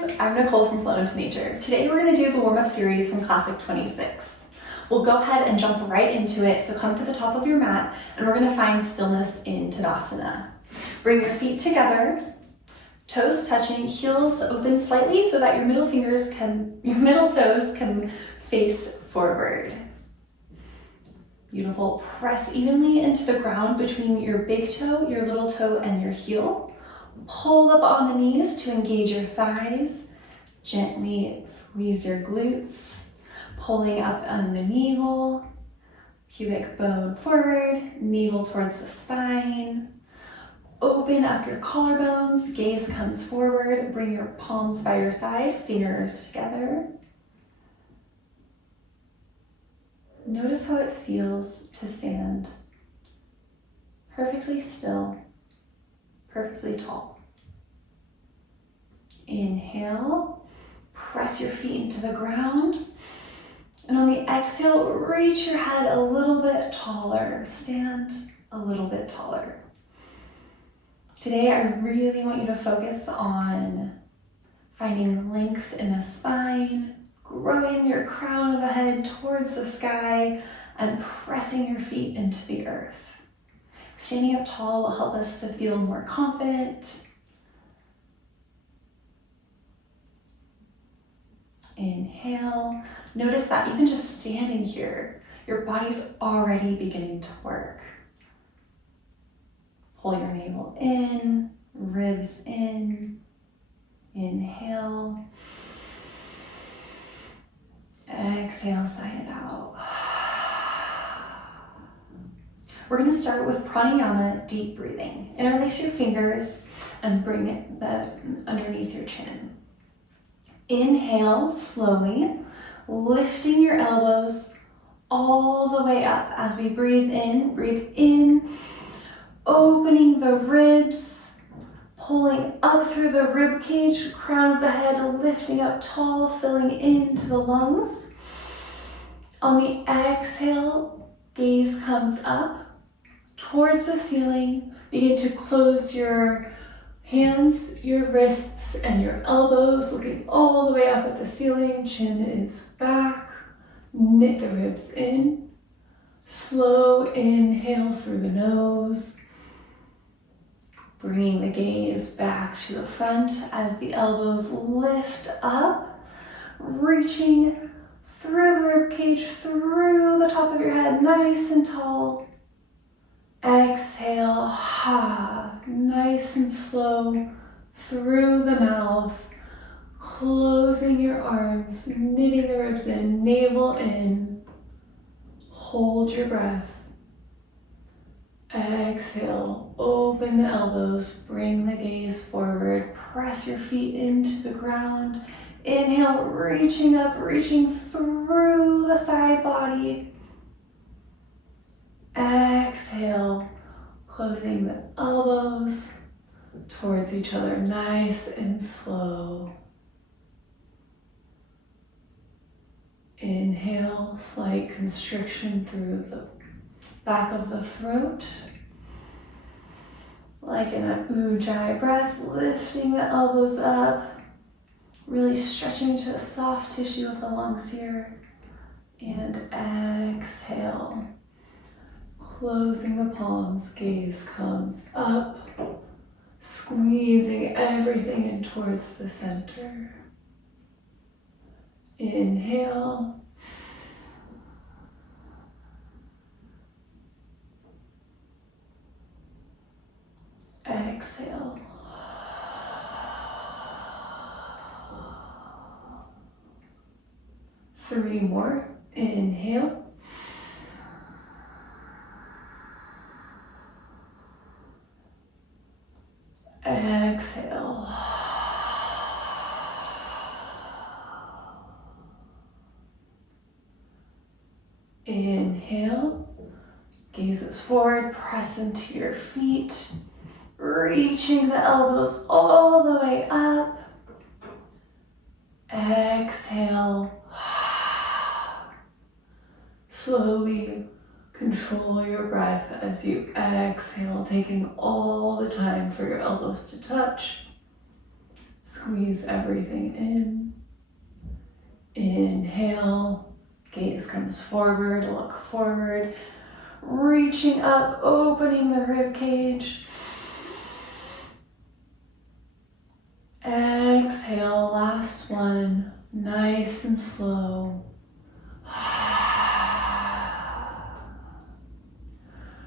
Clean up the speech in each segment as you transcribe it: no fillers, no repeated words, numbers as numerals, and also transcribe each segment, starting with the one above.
guys, I'm Nicole from Flow Into Nature. Today we're going to do the warm-up series from Classic 26. We'll go ahead and jump right into it, so come to the top of your mat and we're going to find stillness in Tadasana. Bring your feet together, toes touching, heels open slightly so that your middle toes can face forward. Beautiful. Press evenly into the ground between your big toe, your little toe, and your heel. Pull up on the knees to engage your thighs. Gently squeeze your glutes. Pulling up on the navel. Pubic bone forward, navel towards the spine. Open up your collarbones, gaze comes forward. Bring your palms by your side, fingers together. Notice how it feels to stand perfectly still, perfectly tall. Inhale, press your feet into the ground. And on the exhale, reach your head a little bit taller. Stand a little bit taller. Today, I really want you to focus on finding length in the spine, growing your crown of the head towards the sky, and pressing your feet into the earth. Standing up tall will help us to feel more confident. Inhale. Notice that even just standing here, your body's already beginning to work. Pull your navel in, ribs in. Inhale. Exhale, sigh it out. We're going to start with pranayama, deep breathing. Interlace your fingers and bring it underneath your chin. Inhale slowly, lifting your elbows all the way up as we breathe in, opening the ribs, pulling up through the rib cage, crown of the head lifting up tall, filling into the lungs. On the exhale, gaze comes up towards the ceiling. Begin to close your hands, your wrists, and your elbows, looking all the way up at the ceiling. Chin is back. Knit the ribs in. Slow inhale through the nose. Bringing the gaze back to the front as the elbows lift up, reaching through the rib cage, through the top of your head, nice and tall. Exhale, nice and slow through the mouth, closing your arms, knitting the ribs in, navel in. Hold your breath. Exhale, open the elbows, bring the gaze forward, press your feet into the ground. Inhale, reaching up, reaching through the side body. Exhale, closing the elbows towards each other, nice and slow. Inhale, slight constriction through the back of the throat. Like in an ujjayi breath, lifting the elbows up, really stretching to the soft tissue of the lungs here. And exhale. Closing the palms, gaze comes up, squeezing everything in towards the center. Inhale. Exhale. Three more. Inhale. Exhale. Inhale. Gazes forward, press into your feet, reaching the elbows all the way up. Exhale. Slowly control your breath as you exhale, taking all the time for your elbows to touch. Squeeze everything in. Inhale, gaze comes forward, look forward. Reaching up, opening the rib cage. Exhale, last one, nice and slow.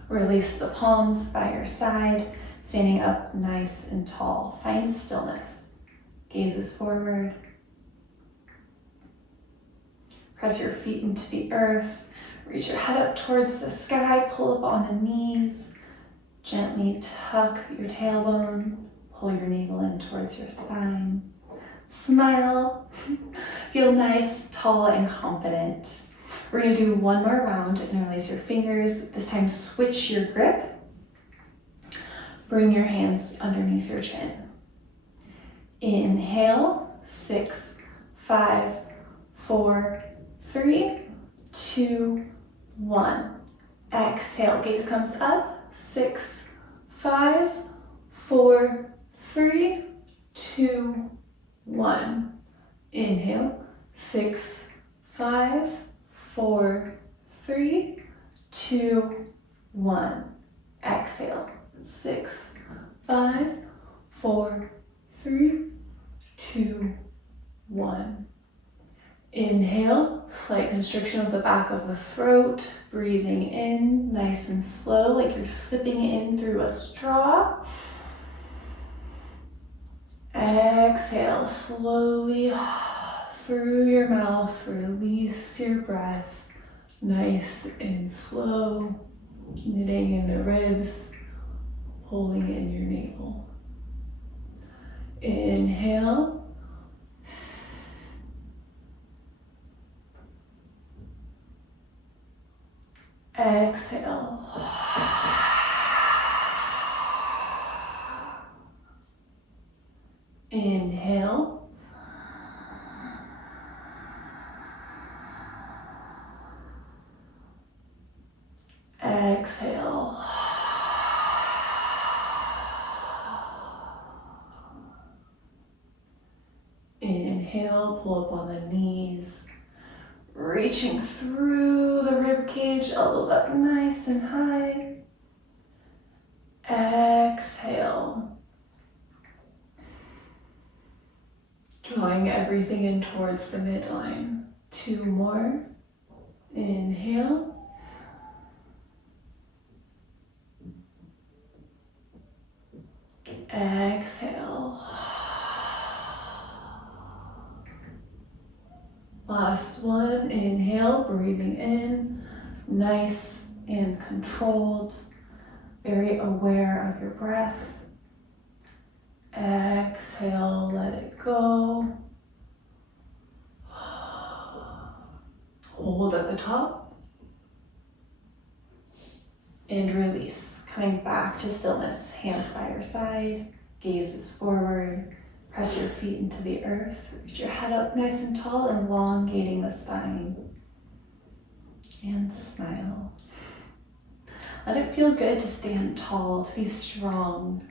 Release the palms by your side, standing up nice and tall. Find stillness. Gazes forward. Press your feet into the earth. Reach your head up towards the sky. Pull up on the knees. Gently tuck your tailbone. Pull your navel in towards your spine. Smile. Feel nice, tall, and confident. We're going to do one more round. Interlace your fingers. This time switch your grip. Bring your hands underneath your chin. Inhale, 6, 5, 4, 3, 2, 1. Exhale, gaze comes up. 6, 5, 4, 3, 2, 1. Inhale, 6, 5, 4, 3, 2, 1. Exhale, 6, 5, 4, 3, 2, 1. Inhale, slight constriction of the back of the throat. Breathing in, nice and slow, like you're sipping in through a straw. Exhale, slowly through your mouth, release your breath, nice and slow, knitting in the ribs, pulling in your navel. Inhale. Exhale. Inhale. Exhale. Inhale, pull up on the knees, reaching through the rib cage, elbows up nice and high. Exhale. Drawing everything in towards the midline. 2 more. Inhale. Exhale. Last one. Inhale, breathing in, nice and controlled, very aware of your breath. Exhale, let it go. Hold at the top. And release. Coming back to stillness, hands by your side, gazes forward. Press your feet into the earth. Reach your head up nice and tall, elongating the spine. And smile. Let it feel good to stand tall, to be strong.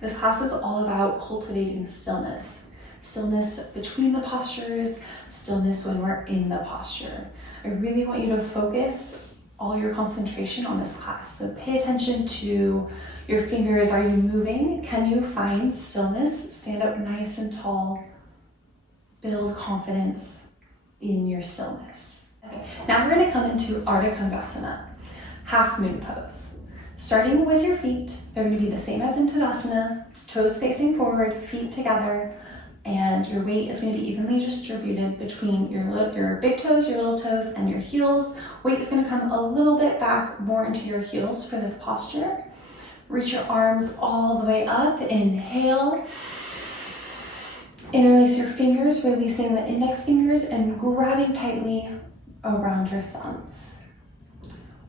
This class is all about cultivating stillness. Stillness between the postures, stillness when we're in the posture. I really want you to focus all your concentration on this class. So pay attention to your fingers. Are you moving? Can you find stillness? Stand up nice and tall. Build confidence in your stillness. Okay. Now we're going to come into Ardha Kondasana, half moon pose. Starting with your feet, they're going to be the same as in Tadasana, toes facing forward, feet together, and your weight is going to be evenly distributed between your big toes, your little toes, and your heels. Weight is going to come a little bit back more into your heels for this posture. Reach your arms all the way up. Inhale. Interlace your fingers, releasing the index fingers and grabbing tightly around your thumbs.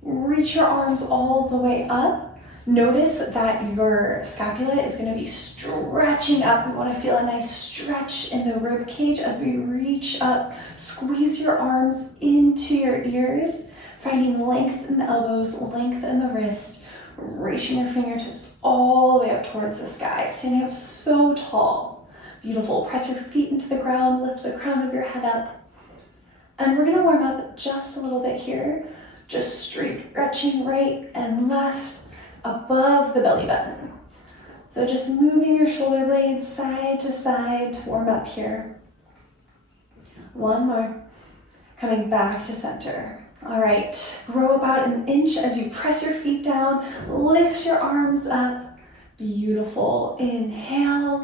Reach your arms all the way up. Notice that your scapula is going to be stretching up. We want to feel a nice stretch in the rib cage as we reach up. Squeeze your arms into your ears. Finding length in the elbows, length in the wrist, reaching your fingertips all the way up towards the sky, standing up so tall. Beautiful. Press your feet into the ground, lift the crown of your head up. And we're gonna warm up just a little bit here, just stretching right and left above the belly button. So just moving your shoulder blades side to side to warm up here. One more. Coming back to center. All right, grow about an inch as you press your feet down, lift your arms up. Beautiful. Inhale.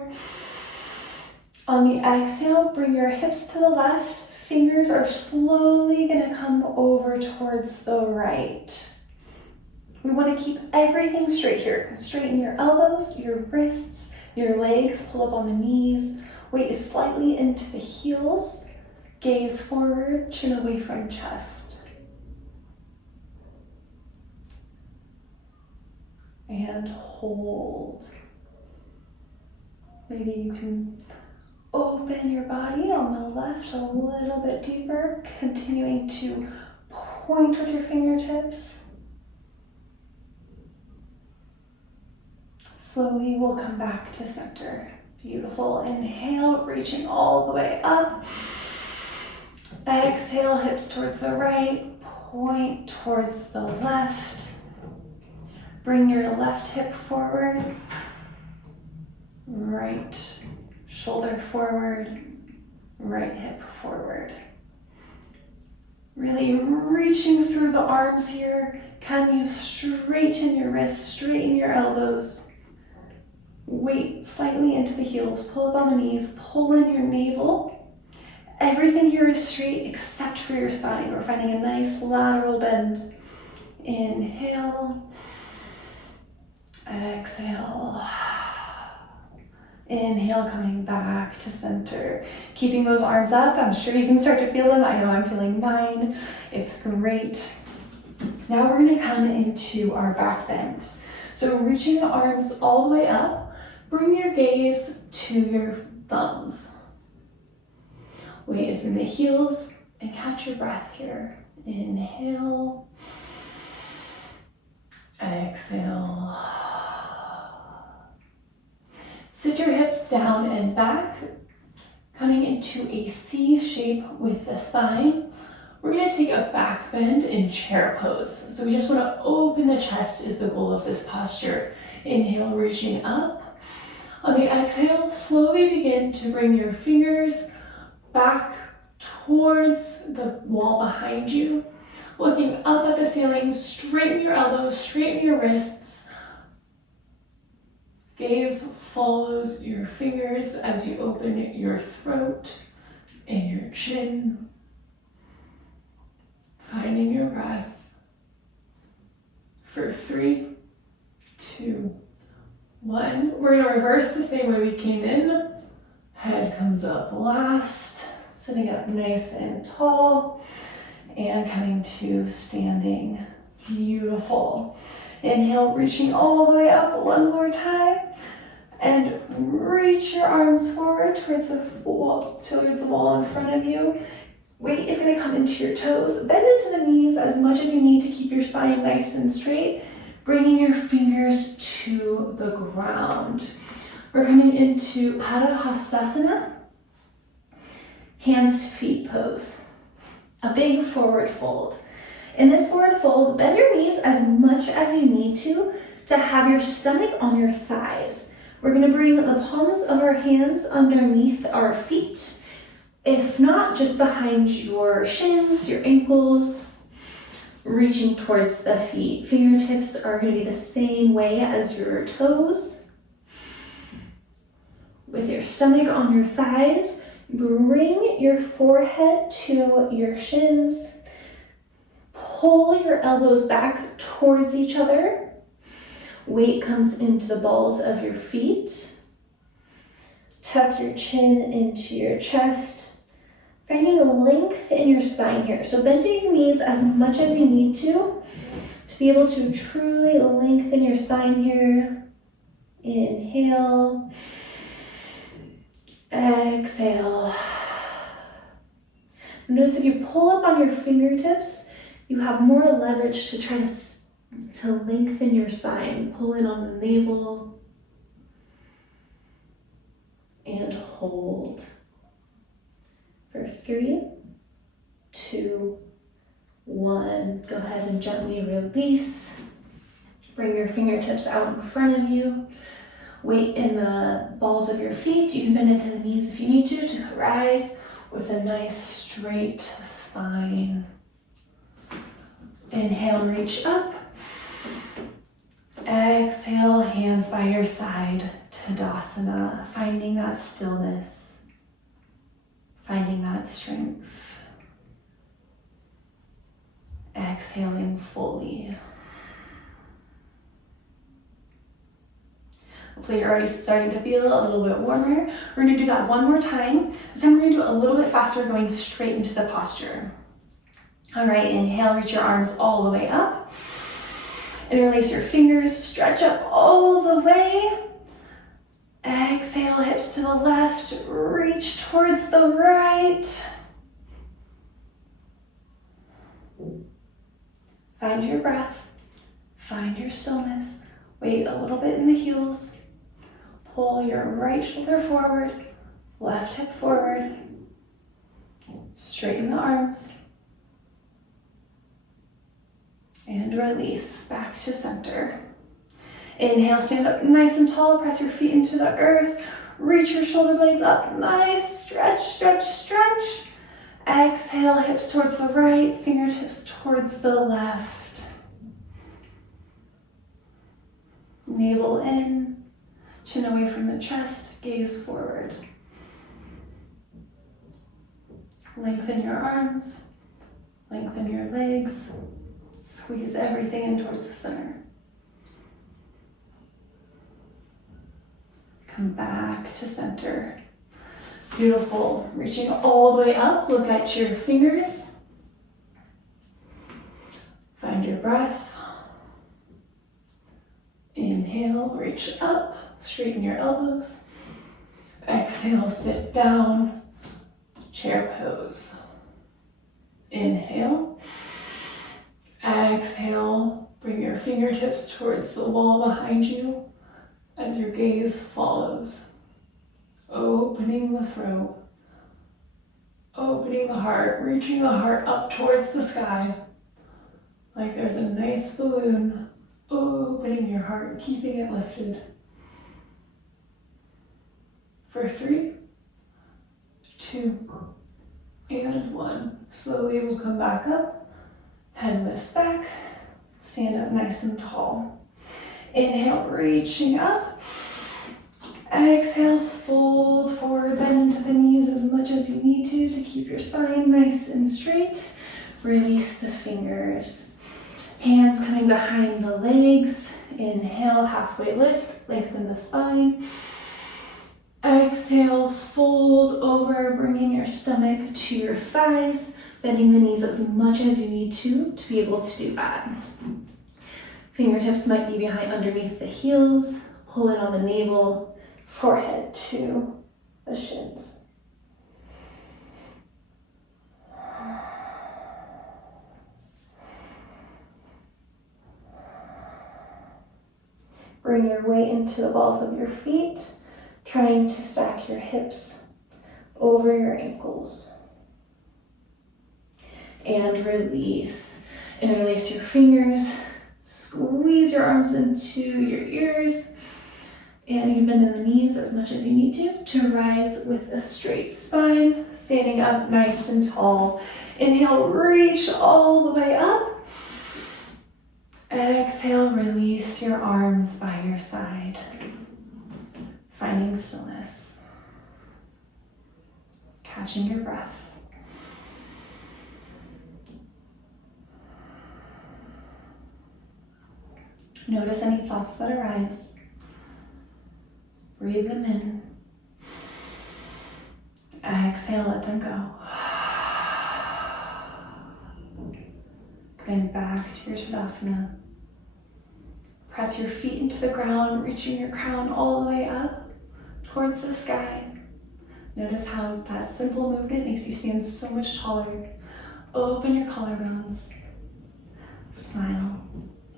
On the exhale, bring your hips to the left. Fingers are slowly gonna come over towards the right. We wanna keep everything straight here. Straighten your elbows, your wrists, your legs, pull up on the knees. Weight is slightly into the heels. Gaze forward, chin away from chest. And hold. Maybe you can open your body on the left a little bit deeper, continuing to point with your fingertips. Slowly we'll come back to center. Beautiful. Inhale, reaching all the way up. Exhale, hips towards the right, point towards the left. Bring your left hip forward, right shoulder forward, right hip forward. Really reaching through the arms here. Can you straighten your wrists, straighten your elbows? Weight slightly into the heels, pull up on the knees, pull in your navel. Everything here is straight except for your spine. We're finding a nice lateral bend. Inhale. Exhale. Inhale, coming back to center. Keeping those arms up. I'm sure you can start to feel them. I know I'm feeling mine. It's great. Now we're going to come into our back bend. So reaching the arms all the way up, bring your gaze to your thumbs. Weight is in the heels, and catch your breath here. Inhale. Exhale. Sit your hips down and back, coming into a C shape with the spine. We're going to take a back bend in chair pose. So we just want to open the chest is the goal of this posture. Inhale, reaching up. On the exhale, slowly begin to bring your fingers back towards the wall behind you. Looking up at the ceiling, straighten your elbows, straighten your wrists. Gaze follows your fingers as you open your throat and your chin. Finding your breath for 3, 2, 1. We're going to reverse the same way we came in. Head comes up last, sitting up nice and tall, and coming to standing. Beautiful. Inhale, reaching all the way up one more time. And reach your arms forward towards the wall in front of you. Weight is going to come into your toes. Bend into the knees as much as you need to keep your spine nice and straight. Bringing your fingers to the ground. We're coming into Padahastasana, hands to feet pose. A big forward fold. In this forward fold, bend your knees as much as you need to have your stomach on your thighs. We're going to bring the palms of our hands underneath our feet. If not, just behind your shins, your ankles, reaching towards the feet. Fingertips are going to be the same way as your toes. With your stomach on your thighs, bring your forehead to your shins. Pull your elbows back towards each other. Weight comes into the balls of your feet. Tuck your chin into your chest. Finding a length in your spine here. So bending your knees as much as you need to be able to truly lengthen your spine here. Inhale. Exhale. Notice if you pull up on your fingertips, you have more leverage to try to lengthen your spine. Pull in on the navel and hold for 3, 2, 1. Go ahead and gently release. Bring your fingertips out in front of you. Weight in the balls of your feet. You can bend into the knees if you need to rise with a nice straight spine. Inhale, reach up. Exhale, hands by your side, Tadasana, finding that stillness, finding that strength. Exhaling fully. Hopefully you're already starting to feel a little bit warmer. We're going to do that one more time. This time we're going to do it a little bit faster, going straight into the posture. All right, inhale, reach your arms all the way up. Interlace your fingers, stretch up all the way. Exhale, hips to the left, reach towards the right. Find your breath, find your stillness. Weight a little bit in the heels. Pull your right shoulder forward, left hip forward. Straighten the arms. And release back to center. Inhale, stand up nice and tall. Press your feet into the earth. Reach your shoulder blades up. Nice. Stretch, stretch, stretch. Exhale, hips towards the right, fingertips towards the left. Navel in, chin away from the chest, gaze forward. Lengthen your arms, lengthen your legs. Squeeze everything in towards the center. Come back to center. Beautiful. Reaching all the way up. Look at your fingers. Find your breath. Inhale, reach up. Straighten your elbows. Exhale, sit down. Chair pose. Inhale. Exhale, bring your fingertips towards the wall behind you as your gaze follows. Opening the throat, opening the heart, reaching the heart up towards the sky. Like there's a nice balloon, opening your heart, keeping it lifted. For 3, 2, and 1. Slowly we'll come back up. Head lifts back, stand up nice and tall. Inhale, reaching up. Exhale, fold forward, bend into the knees as much as you need to keep your spine nice and straight. Release the fingers. Hands coming behind the legs. Inhale, halfway lift, lengthen the spine. Exhale, fold over, bringing your stomach to your thighs. Bending the knees as much as you need to be able to do that. Fingertips might be behind underneath the heels. Pull in on the navel, forehead to the shins. Bring your weight into the balls of your feet, trying to stack your hips over your ankles. And release. Interlace your fingers. Squeeze your arms into your ears. And you can bend in the knees as much as you need to rise with a straight spine. Standing up nice and tall. Inhale, reach all the way up. Exhale, release your arms by your side. Finding stillness. Catching your breath. Notice any thoughts that arise. Breathe them in. Exhale, let them go. Going back to your Tadasana. Press your feet into the ground, reaching your crown all the way up towards the sky. Notice how that simple movement makes you stand so much taller. Open your collarbones. Smile.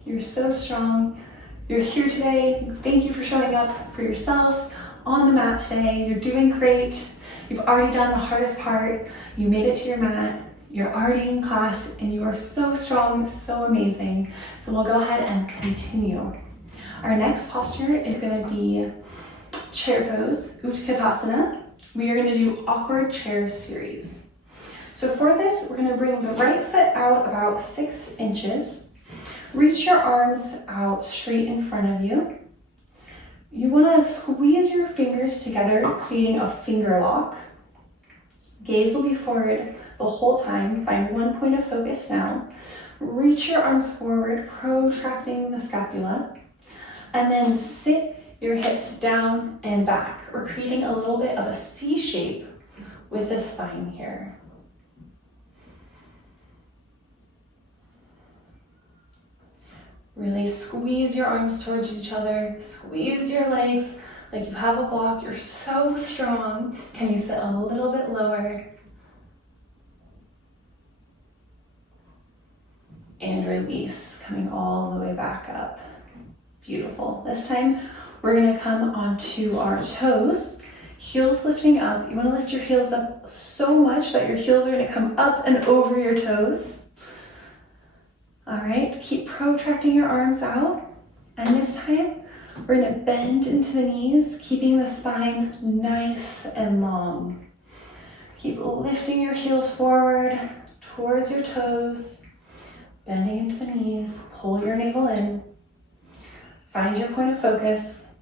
You're so strong. You're here today. Thank you for showing up for yourself on the mat today. You're doing great. You've already done the hardest part. You made it to your mat. You're already in class and you are so strong, so amazing. So we'll go ahead and continue. Our next posture is going to be chair pose, Utkatasana. We are going to do awkward chair series. So for this, we're going to bring the right foot out about 6 inches. Reach your arms out straight in front of you. You want to squeeze your fingers together, creating a finger lock. Gaze will be forward the whole time. Find one point of focus now. Reach your arms forward, protracting the scapula. And then sit your hips down and back. We're creating a little bit of a C shape with the spine here. Really squeeze your arms towards each other. Squeeze your legs like you have a block. You're so strong. Can you sit a little bit lower? And release, coming all the way back up. Beautiful. This time, we're gonna come onto our toes. Heels lifting up. You wanna lift your heels up so much that your heels are gonna come up and over your toes. All right, keep protracting your arms out. And this time, we're gonna bend into the knees, keeping the spine nice and long. Keep lifting your heels forward towards your toes, bending into the knees, pull your navel in. Find your point of focus.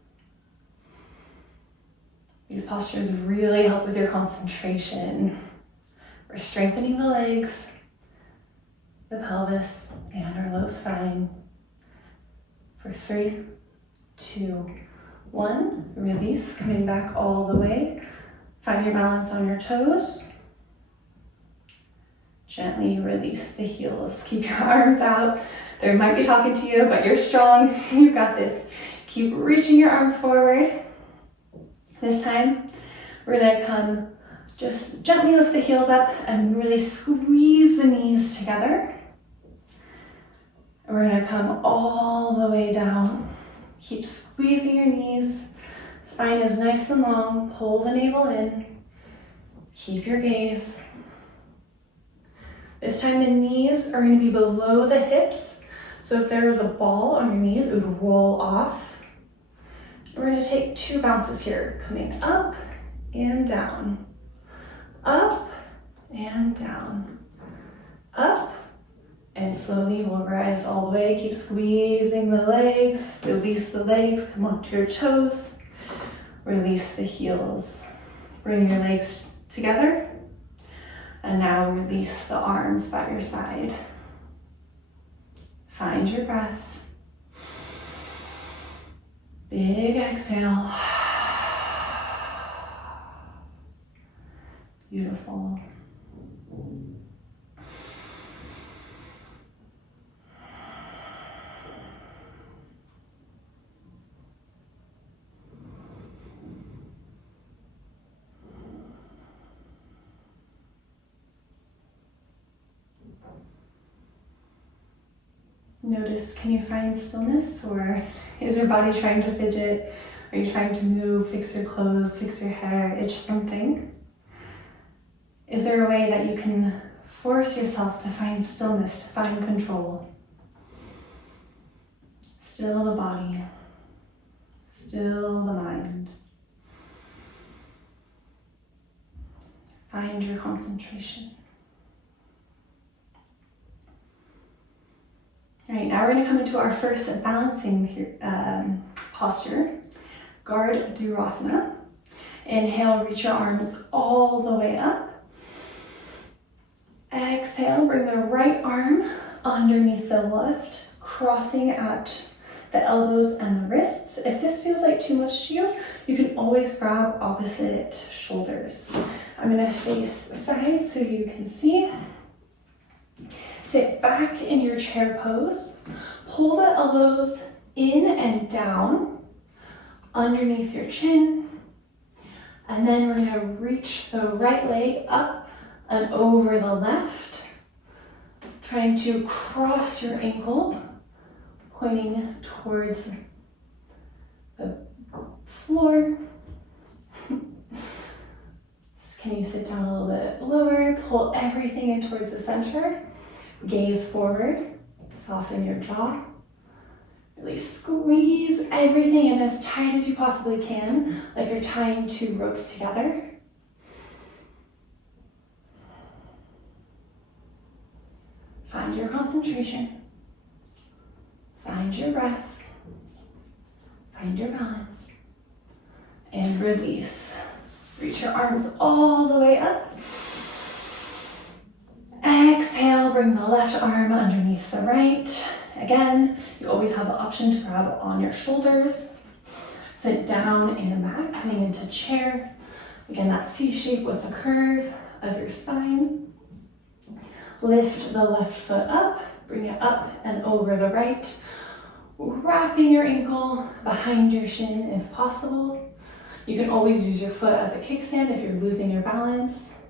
These postures really help with your concentration. We're strengthening the legs, the pelvis, and our low spine. For 3, 2, 1, release, coming back all the way. Find your balance on your toes. Gently release the heels. Keep your arms out. They might be talking to you, but you're strong. You've got this. Keep reaching your arms forward. This time, we're gonna come just gently lift the heels up and really squeeze the knees together. And we're gonna come all the way down. Keep squeezing your knees. Spine is nice and long. Pull the navel in. Keep your gaze. This time the knees are going to be below the hips. So if there was a ball on your knees, it would roll off. We're going to take 2 bounces here, coming up and down. Up and down. Up. And slowly we'll rise all the way. Keep squeezing the legs. Release the legs. Come onto your toes. Release the heels. Bring your legs together. And now release the arms by your side. Find your breath. Big exhale. Beautiful. Notice, can you find stillness, or is your body trying to fidget? Are you trying to move, fix your clothes, fix your hair, itch something? Is there a way that you can force yourself to find stillness, to find control? Still the body, still the mind. Find your concentration. All right, now we're going to come into our first balancing posture, Gardurasana. Inhale, reach your arms all the way up. Exhale, bring the right arm underneath the left, crossing at the elbows and the wrists. If this feels like too much to you, you can always grab opposite shoulders. I'm going to face the side so you can see. Sit back in your chair pose. Pull the elbows in and down underneath your chin. And then we're going to reach the right leg up and over the left. Trying to cross your ankle, pointing towards the floor. Can you sit down a little bit lower? Pull everything in towards the center. Gaze forward. Soften your jaw. Really squeeze everything in as tight as you possibly can, like you're tying two ropes together. Find your concentration. Find your breath. Find your balance. And release. Reach your arms all the way up. Exhale, bring the left arm underneath the right. Again, you always have the option to grab on your shoulders. Sit down and back, coming into chair. Again, that C shape with the curve of your spine. Lift the left foot up, bring it up and over the right. Wrapping your ankle behind your shin if possible. You can always use your foot as a kickstand if you're losing your balance.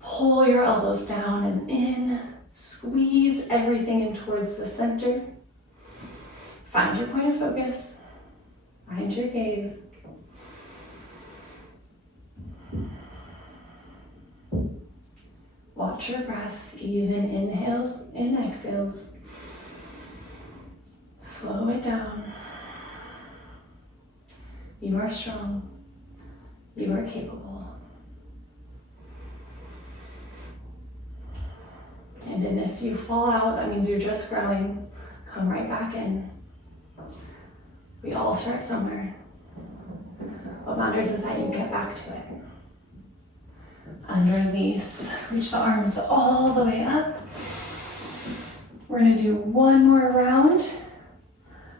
Pull your elbows down and in. Squeeze everything in towards the center. Find your point of focus. Find your gaze. Watch your breath, even inhales and exhales. Slow it down. You are strong. You are capable. And then if you fall out, that means you're just growing. Come right back in. We all start somewhere. What matters is that you get back to it. Under-release. Reach the arms all the way up. We're gonna do one more round.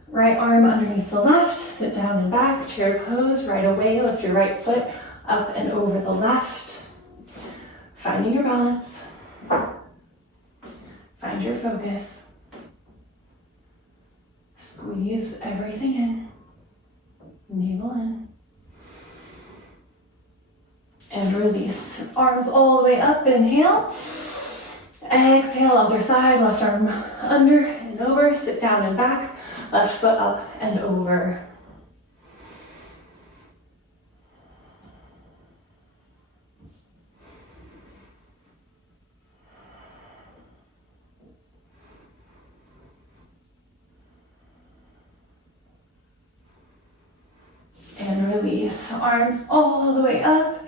Right arm underneath the left, sit down and back, chair pose, right away, lift your right foot up and over the left. Finding your balance. Find your focus. Squeeze everything in. Navel in. And release. Arms all the way up, inhale. Exhale, other side, left arm under and over, sit down and back. Left foot up and over. And release. Arms all the way up.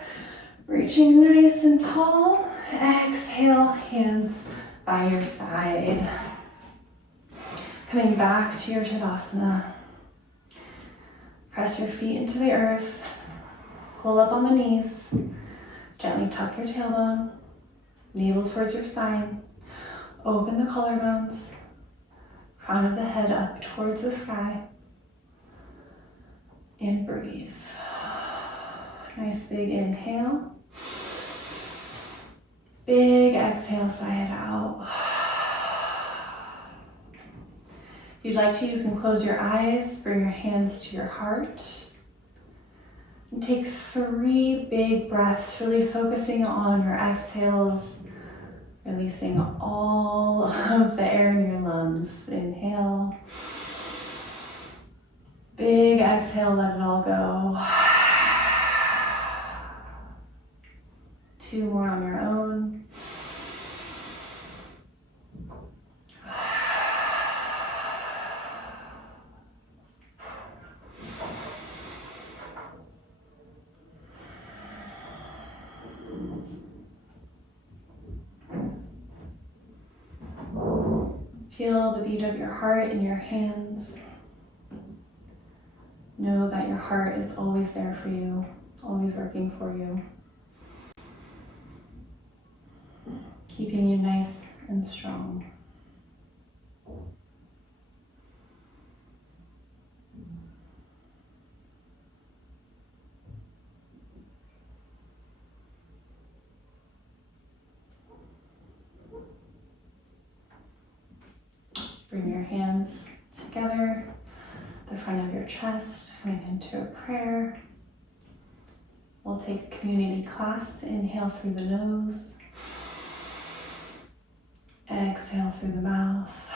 Reaching nice and tall. Exhale, hands by your side. Coming back to your Tadasana. Press your feet into the earth. Pull up on the knees. Gently tuck your tailbone. Navel towards your spine. Open the collarbones. Crown of the head up towards the sky. And breathe. Nice big inhale. Big exhale, sigh it out. If you'd like to, you can close your eyes, bring your hands to your heart, and take 3 big breaths, really focusing on your exhales, releasing all of the air in your lungs. Inhale. Big exhale, let it all go. 2 more on your own. Feel the beat of your heart in your hands. Know that your heart is always there for you, always working for you. Keeping you nice and strong. Bring your hands together, the front of your chest, coming into a prayer. We'll take community class. Inhale through the nose. exhale through the mouth.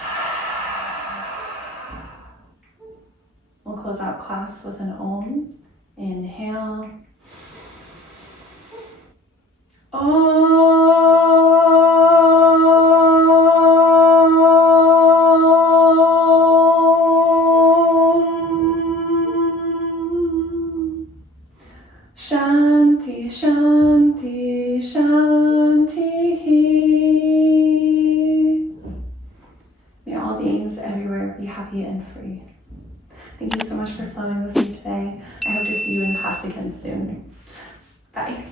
We'll close out class with an Om. Inhale. Shanti, Shanti, Shanti. May all beings everywhere be happy and free. Thank you so much for flowing with me today. I hope to see you in class again soon. Bye.